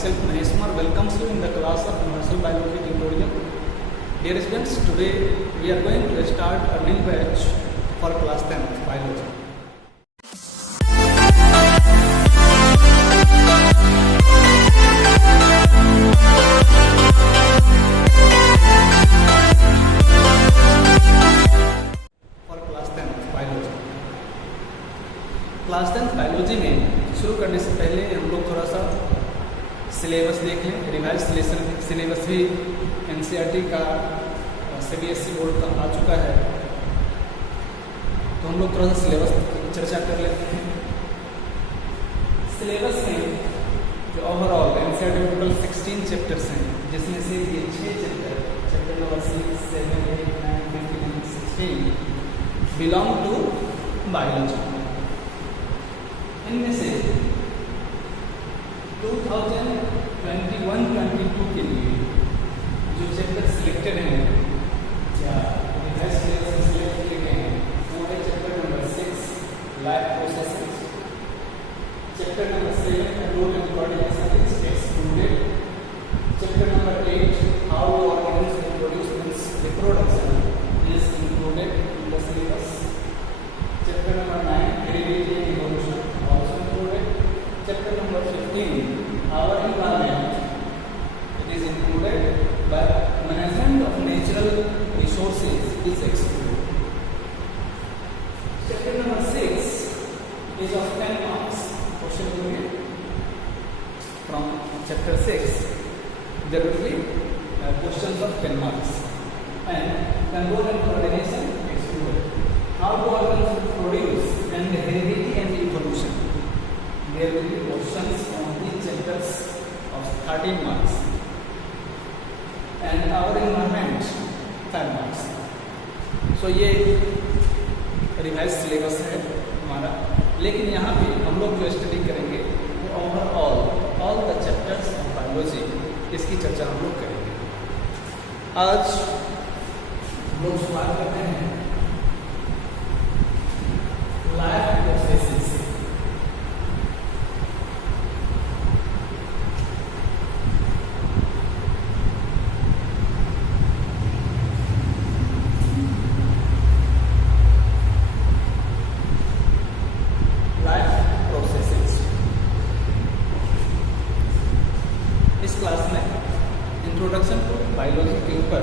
myself Mahesh Kumar welcomes you in the class of Universal Biology Tutorial. Dear students, today we are going to start a new batch for class 10th Biology. Class 10 बायोलॉजी में शुरू करने से पहले हम लोग थोड़ा सा सिलेबस देख लें। रिवाइज सिलेबस भी एनसीईआरटी का सीबीएसई बोर्ड का आ चुका है, तो हम लोग थोड़ा सा सिलेबस की चर्चा कर लेते हैं। सिलेबस में जो ओवरऑल एनसीईआरटी में टोटल 16 चैप्टर्स हैं, जिसमें से ये 6 chapter number 6, 7, 8, 9, 15, 16 belong to biology. इनमें से 2021-22 के लिए जो चैप्टर सिलेक्टेड हैं या रिवाइज सिलेबस में सिलेक्ट किए गए हैं वो है chapter number 6 life processes, chapter number 7 role and coordination is excluded, chapter number 8 how organism produce means reproduction is included in the syllabus, chapter number 9 heredity and evolution also included, chapter number 15 our environment it is included, but management of natural resources is excluded. Chapter number 6 is of 10 marks. Question will be from chapter 6 there will be questions of 10 marks, and control and coordination excluded. How to organisms produce and heredity and evolution. There will be questions on each chapters of 13 marks, and our environment 5 marks. So ये revise syllabus है हमारा, लेकिन यहाँ पे हम लोग जो स्टडी करेंगे वो overall all the chapters of biology, इसकी चर्चा हम लोग करेंगे। आज हम लोग शुरुआत करते हैं लाइफ प्रोसेसेस। इस क्लास में इंट्रोडक्शन टू बायोलॉजी के ऊपर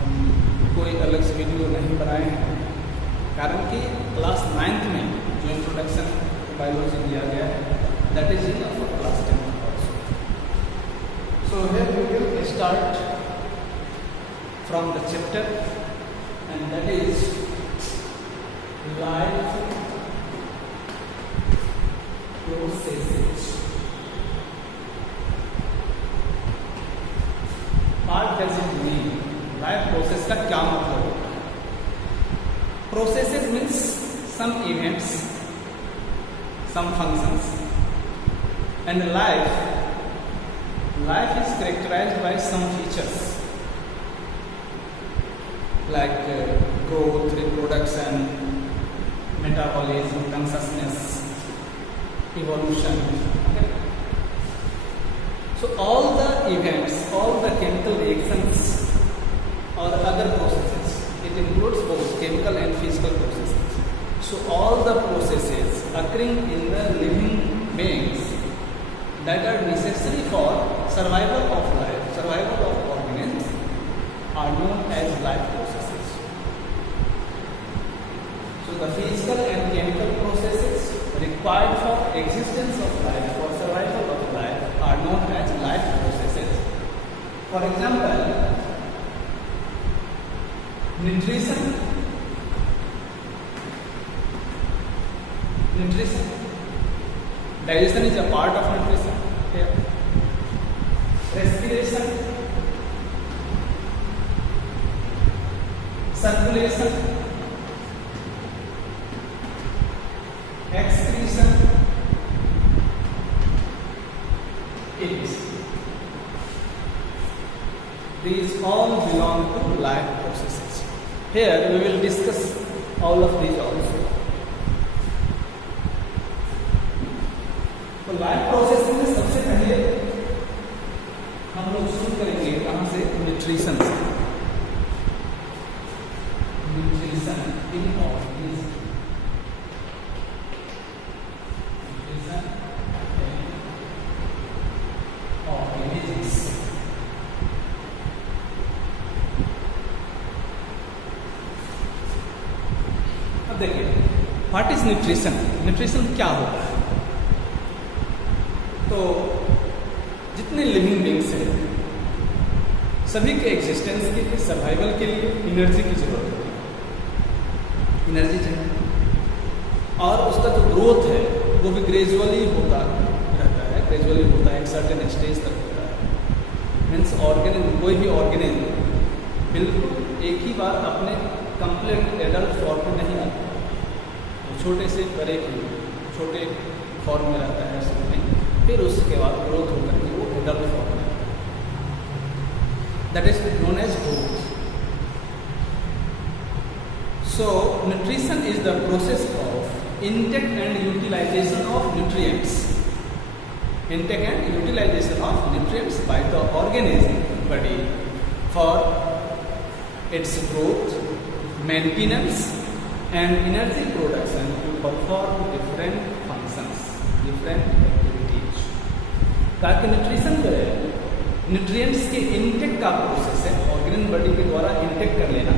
हम कोई अलग से वीडियो नहीं बनाए हैं, कारण कि क्लास 9th में जो इंट्रोडक्शन टू बायोलॉजी दिया गया है that is in for class 10th also. So here we will start from the chapter and that is life processes. What does it mean? Life process का क्या मतलब है? Processes means some events, some functions, and life is characterized by some features like growth, reproduction, metabolism, consciousness, evolution. Okay? So all the events, all the chemical reactions or other processes, it includes both chemical and physical processes. So all the processes occurring in the living beings that are necessary for survival of life, survival of organisms, are known as life processes. So the physical and chemical processes required for existence of life, for survival of life, are known as life processes. For example, nutrition. Digestion is a part of nutrition. Yeah. Respiration, circulation, excretion, it. These all belong to life processes. Here we will discuss all of these also. So life process means हम लोग शुरू करेंगे कहाँ से? न्यूट्रिशन से। Nutrition in organism, nutrition organisms. अब देखिए, what is nutrition? Nutrition क्या होता है? तो जितने लिविंग बींग्स हैं सभी के एग्जिस्टेंस के लिए, सर्वाइवल के लिए एनर्जी की जरूरत होती है, एनर्जी चाहिए। और उसका जो ग्रोथ है वो भी ग्रेजुअली होता रहता है, ग्रेजुअली होता है, एक सर्टेन स्टेज तक होता है। मीन्स ऑर्गेनिज्म, कोई भी ऑर्गेनिज्म बिल्कुल एक ही बार अपने कंप्लीट एडल्ट फॉर्म में नहीं आता, वो छोटे से बड़े की छोटे फॉर्म में रहता है शुरू में, फिर उसके बाद ग्रोथ होकर के वो एडल्ट फॉर्म में, that is known as growth. So nutrition is the process of intake and utilization of nutrients, intake and utilization of nutrients by the organism body for its growth, maintenance and energy production to perform different functions, different activities। ताकि न्यूट्रिशन जो है न्यूट्रिएंट्स के इनटेक का प्रोसेस है, organism body के द्वारा इनटेक कर लेना,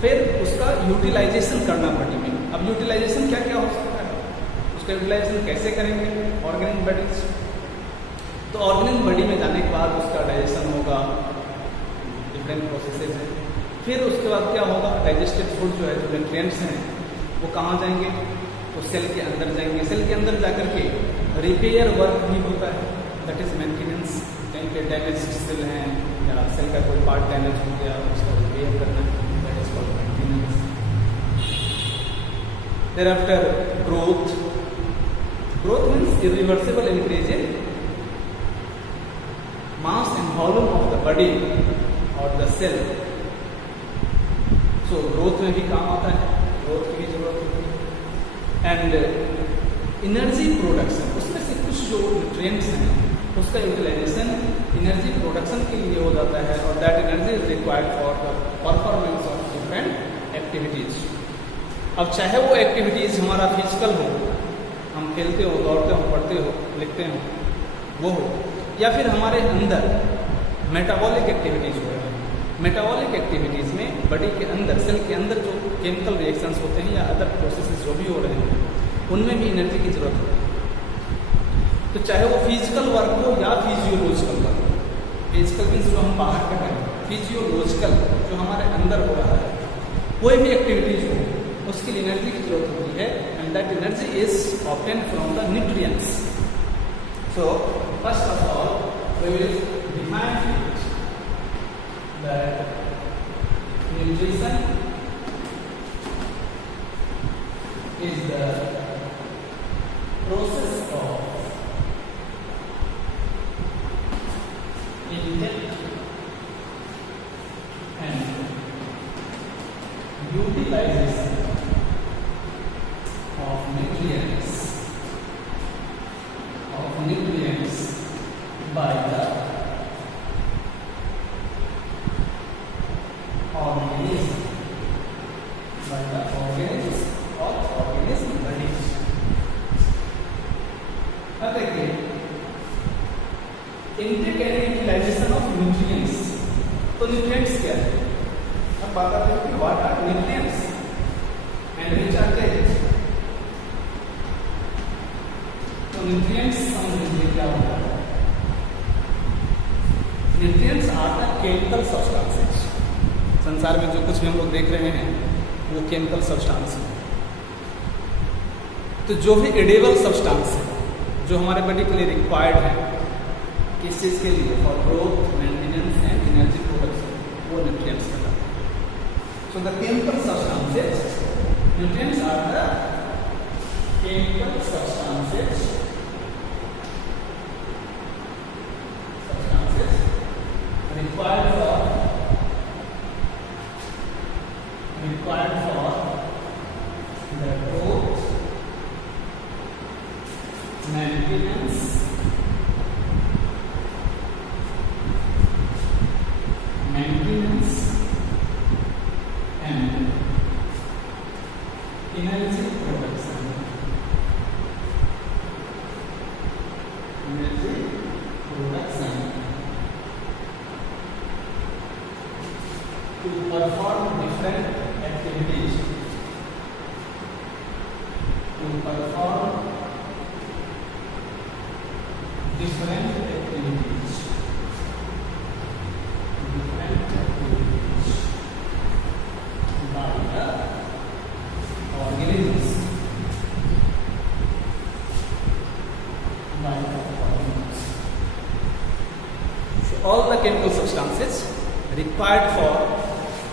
फिर उसका यूटिलाइजेशन करना बॉडी में। अब यूटिलाइजेशन क्या क्या हो सकता है, उसका यूटिलाइजेशन कैसे करेंगे ऑर्गेनिज्म बॉडी? तो ऑर्गेनिज्म बॉडी में जाने के बाद उसका डाइजेशन होगा, डिफरेंट प्रोसेसेस हैं। फिर उसके बाद क्या होगा, डाइजेस्टेड फूड जो है, जो न्यूट्रिएंट्स हैं वो कहाँ जाएंगे? तो सेल के अंदर जाएंगे। सेल के अंदर जाकर के रिपेयर वर्क भी होता है, दैट इज मेंटेनेंस। कहीं पे डैमेज सेल हैं या सेल का कोई पार्ट डैमेज हो गया, उसको रिपेयर करना, that is called maintenance. thereafter growth means irreversible increase in mass and volume of the body or the cell। so growth में भी काम आता है, growth की भी जरूरत होती है। and energy production, उसमें से कुछ जो nutrients हैं उसका यूटिलाइजेशन एनर्जी प्रोडक्शन के लिए हो जाता है, और that energy is required for the performance of different activities. अब चाहे वो एक्टिविटीज हमारा फिजिकल हो, हम खेलते हो, दौड़ते हो, पढ़ते हो, लिखते हो, वो हो, या फिर हमारे अंदर मेटाबॉलिक एक्टिविटीज हो रही हैं। मेटाबॉलिक एक्टिविटीज़ में बॉडी के अंदर, सेल के अंदर जो केमिकल रिएक्शंस होते हैं या अदर प्रोसेसेस जो भी हो रहे हैं, उनमें भी एनर्जी की जरूरत होती है। तो चाहे वो फिजिकल वर्क हो या फिजियोलॉजिकल वर्क हो, फिजिकल मीन्स जो हम बाहर कर रहे हैं, फिजियोलॉजिकल जो हमारे अंदर हो रहा है, कोई भी एक्टिविटीज हो उसके लिए एनर्जी की जरूरत होती है, and that energy is obtain from the nutrients. So first of all we will define that nutrition is the process of intake and utilization of nutrients by the organism, or organism bodies। अब देखिए intake and utilization of nutrients। तो nutrients क्या है? अब बात आती है कि what are nutrients and which are they। तो nutrients समझ लीजिए क्या होता है। nutrients are the chemical substances। संसार में जो कुछ भी हम लोग देख रहे हैं वो केमिकल सब्सटेंस है। तो जो भी एडिबल सब्सटेंस है जो हमारे बॉडी के लिए रिक्वायर्ड है, किस चीज़ के लिए, for growth, maintenance and energy production, वो न्यूट्रिएंट्स कहलाते हैं। So the chemical substances, nutrients are the chemical substances required for the growth, maintenance perform different activities. To perform different activities. Different activities by the organisms. By the organisms. So all the chemical substances required for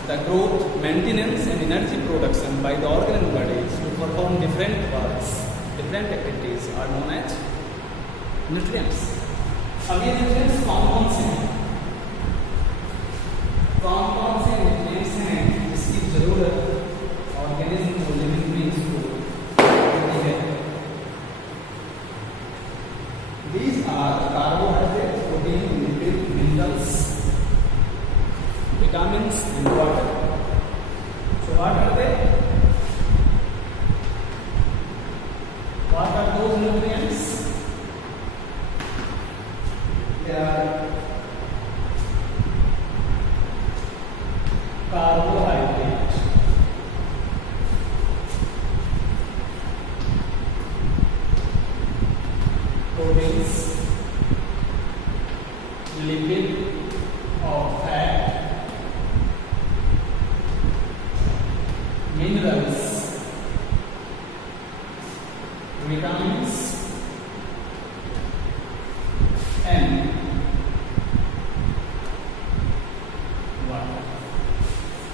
the growth, maintenance and energy production by the organ bodies to perform different works, different activities are known as nutrients. अब ये nutrients कौन से हैं? कौन से nutrients हैं जिसकी जरूरत ऑर्गेनिज्म को, लिविंग बीइंग्स को होती है? These are carbohydrates, protein, lipid, minerals, vitamins and water. So what are they? What are those nutrients? They are carbohydrate, proteins, lipid or fat, minerals, vitamins and water.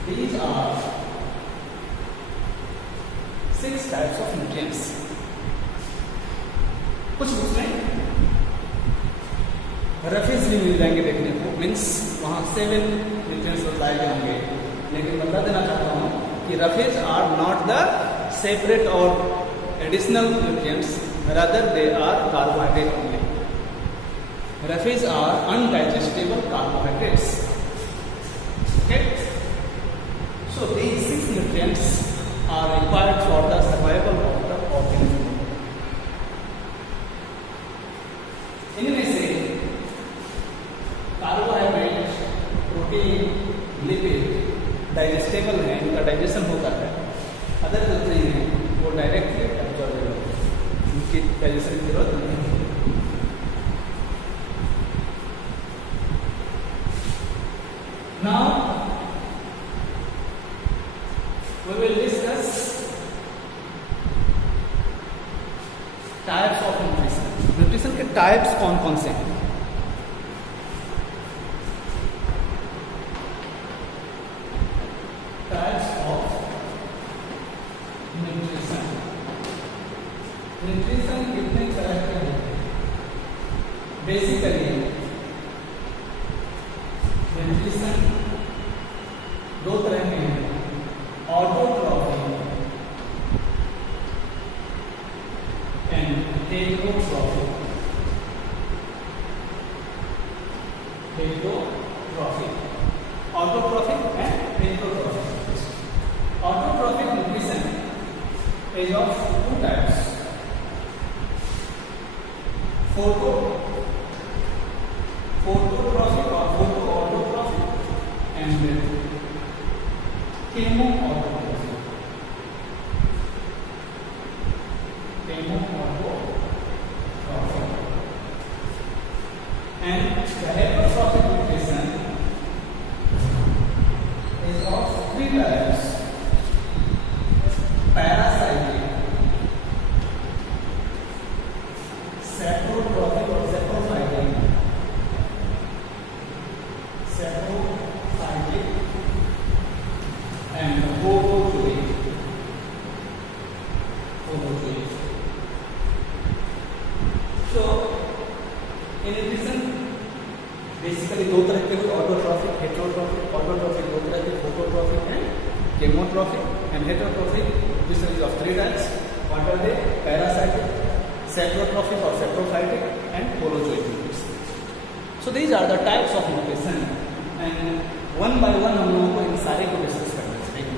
These are 6 types of nutrients. कुछ उसमें रेफरेंस भी मिल जाएंगे देखने को, मीन्स वहाँ 7 nutrients बताए गए होंगे, लेकिन बता देना चाहता हूँ कि reference are not the separate और additional nutrients, rather they are carbohydrate only. Refuse are undigestible carbohydrates. Okay? So these 6 nutrients are required for the survival of the organism. इनमें से कार्बोहाइड्रेट, प्रोटीन, लिपिड डाइजेस्टेबल है, इनका डाइजेशन होता है. अदर जो नहीं है वो डायरेक्टली एब्जॉर्बेबल है, इनकी डाइजेशन की जरूरत नहीं है. Now we will discuss types of nutrition. Nutrition के टाइप्स कौन कौन से हैं? Types of nutrition. न्यूट्रिशन कितने तरह के होते हैं? बेसिकली न्यूट्रिशन 2 तरह के हैं, autotrophic and heterotrophic. Heterotrophic, autotrophic and heterotrophic. Autotrophic nutrition is of 2 types, phototrophic or photoautotrophic and chemoautotrophic. And the heterotrophic nutrition is of 3 types: parasitic, saprotrophic or saprophytic, and holozoic. So in addition basically 2 तरह के autotrophic, heterotrophic. Autotrophic 2 तरह के, phototrophic and chemotropic. And heterotrophic nutrition is of 3 types. What are they? Parasitic, saprotrophic or saprophytic, and holozoic nutrition. So these are the types of nutrition, and one by one हम लोगों को इन सारे को डिस्कस करना चाहिए.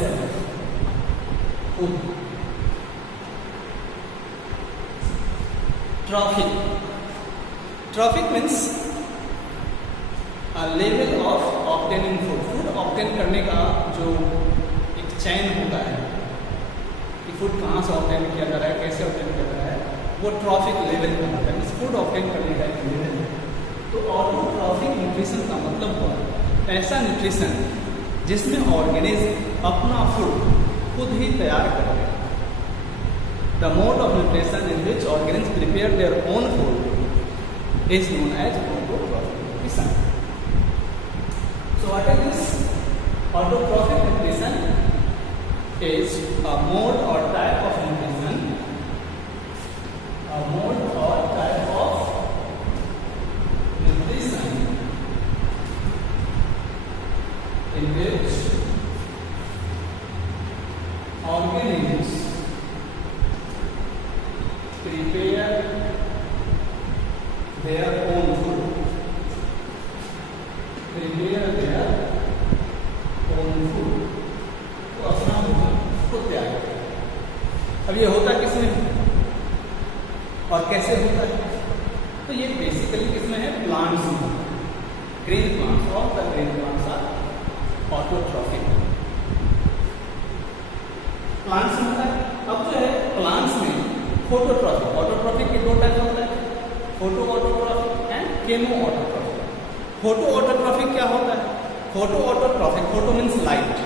himself. खुद. Trophic means a level of obtaining food. Food obtain करने का जो एक चैन होता है कि फूड कहाँ से ऑब्टेन किया जा रहा है, कैसे ऑब्टेन किया जा रहा है, वो ट्रॉफिक लेवल बनाता है. मीन्स फूड ऑब्टेन करने का एक लेवल है. तो ऑटोट्रॉफिक न्यूट्रिशन का मतलब हुआ ऐसा न्यूट्रिशन जिसमें ऑर्गेनिज्म अपना फूड खुद ही तैयार कर रहे हैं. The mode of nutrition in which organism prepare their own food is known as autotrophic nutrition. So what is this autotrophic nutrition? Is a mode or type of nutrition, a mode or type of nutrition in which organisms prepare their own food, prepare their own food. तो अपना भोजन खुद तैयार करें. अब ये होता किसमें और कैसे होता है? तो ये बेसिकली किसमें है? प्लांट्स में. Green plants, all the green plants are autotrophic. Plants में होता है. अब जो है प्लांट्स में फोटोट्रॉफिक. ऑटोट्रॉफिक के दो टाइप होता है, photo autotrophic and chemo autotrophic. Photo autotrophic क्या होता है? Photo autotrophic, photo means light,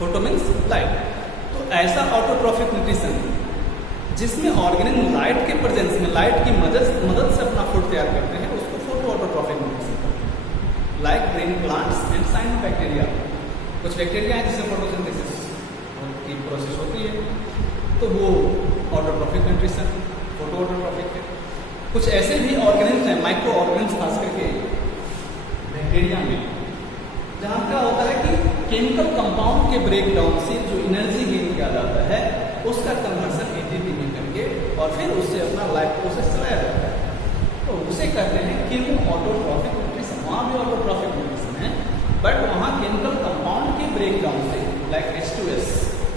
photo means light. तो ऐसा ऑटोट्रॉफिक न्यूट्रिशन जिसमें ऑर्गेनिज्म लाइट के प्रेजेंस में, लाइट की मदद से अपना फूड तैयार करते हैं, उसको फोटो ऑटोट्रॉफिक न्यूट्रिशन कहते हैं. Like green plants and cyanobacteria. कुछ बैक्टीरिया हैं जिससे फोटोसिंथेसिस की प्रोसेस होती है, तो वो ऑटोट्रॉफिक न्यूट्रिशन, फोटो ऑटोट्रॉफिक है. कुछ ऐसे भी ऑर्गेनिज्म हैं, माइक्रो ऑर्गेनिज्म खास करके बैक्टीरिया में, जहाँ क्या होता है कि केमिकल कंपाउंड के ब्रेकडाउन से जो एनर्जी गेन किया जाता है उसका कन्वर्सन एटीपी में करके और फिर उससे अपना लाइफ प्रोसेस चलाया जाता है. तो उसे कहते हैं केमो ऑटोट्रॉफिक न्यूट्रिशन. वहाँ भी ऑटोट्रॉफिक न्यूट्रिशन है, बट वहाँ केमिकल कंपाउंड के ब्रेकडाउन से, लाइक H2S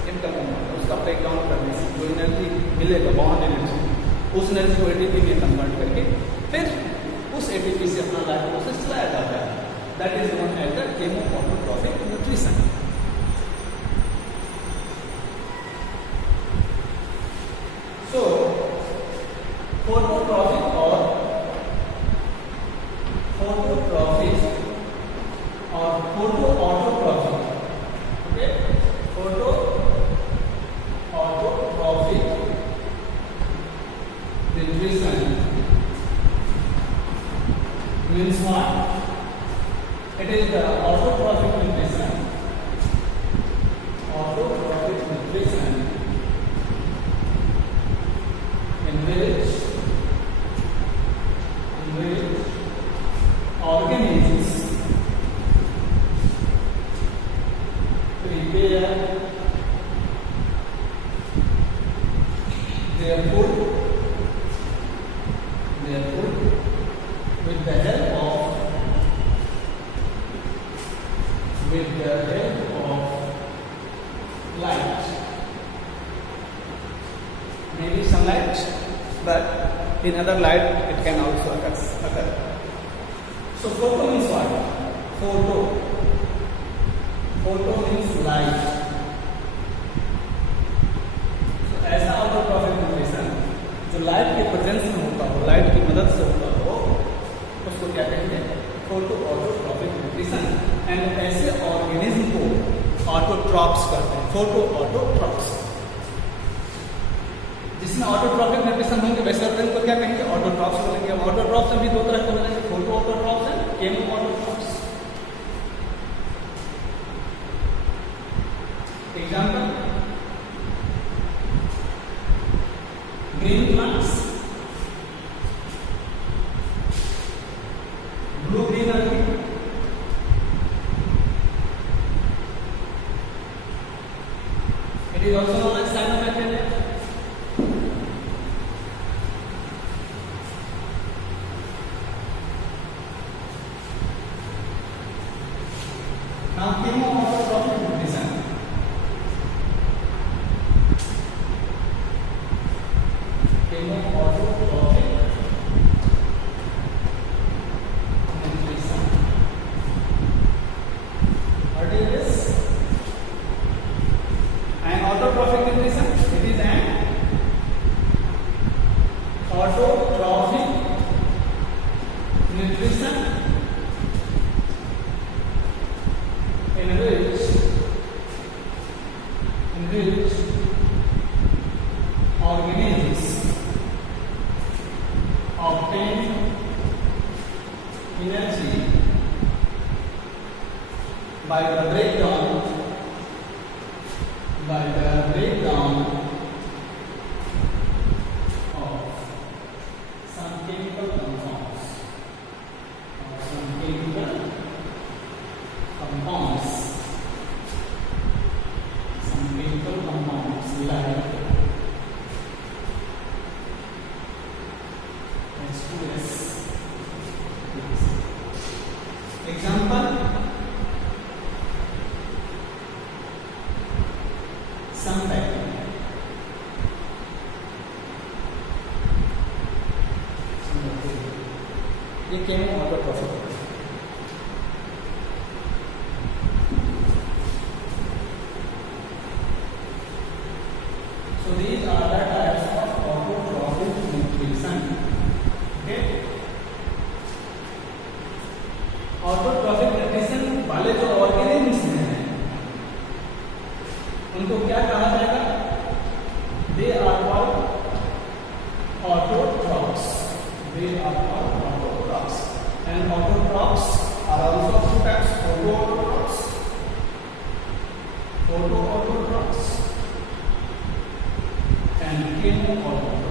केमिकल कंपाउंड, उसका ब्रेकडाउन करने से जो एनर्जी मिलेगा, बॉन्ड एनर्जी, उस एनर्जी को एटीपी में कन्वर्ट करके फिर उस एटीपी से अपना लाइफ प्रोसेस चलाया जाता है. That is known as the chemoautotropic nutrition. So, phototrophic or photoautotrophic, okay, photoautotrophic nutrition means what? It is the autotrophic nutrition. Autotrophic nutrition in which organisms prepare their food with the help of light. Maybe sunlight, but in other light it can also occur. So photo means what? Photo means light. So ऐसा autotrophic nutrition जो लाइट के प्रेजेंस में होता हो, लाइट की मदद से होता हो, उसको क्या कहेंगे? Photo autotrophic nutrition. एंड ऐसे ऑर्गेनिज्म को ऑटोट्रॉप्स कहते हैं. Photo autotrophs. जिसमें ऑटोट्रॉपिक न्यूट्रिशन होंगे वैसे ऑर्गेनिज्म को क्या कहेंगे? ऑटोट्रॉप्स बोलेंगे. अब ऑटोट्रॉप्स में भी दो तरह के हो जाएंगे, photo autotrophs and chemo autotrophs. Example, green plants, blue green algae, it is also known as cyanobacteria. Now chemoautotropic nutrition. some type. ये chemo-autotrophic. So these are the types of autotrophic nutrition. Okay. Autotrophic nutrition वाले जो ऑर्गेनिज्म्स हैं उनको क्या कहा जाएगा? They are called autotrophs. They are called autotrophs. And autotrophs are also two types: photoautotrophs, and chemoautotrophs.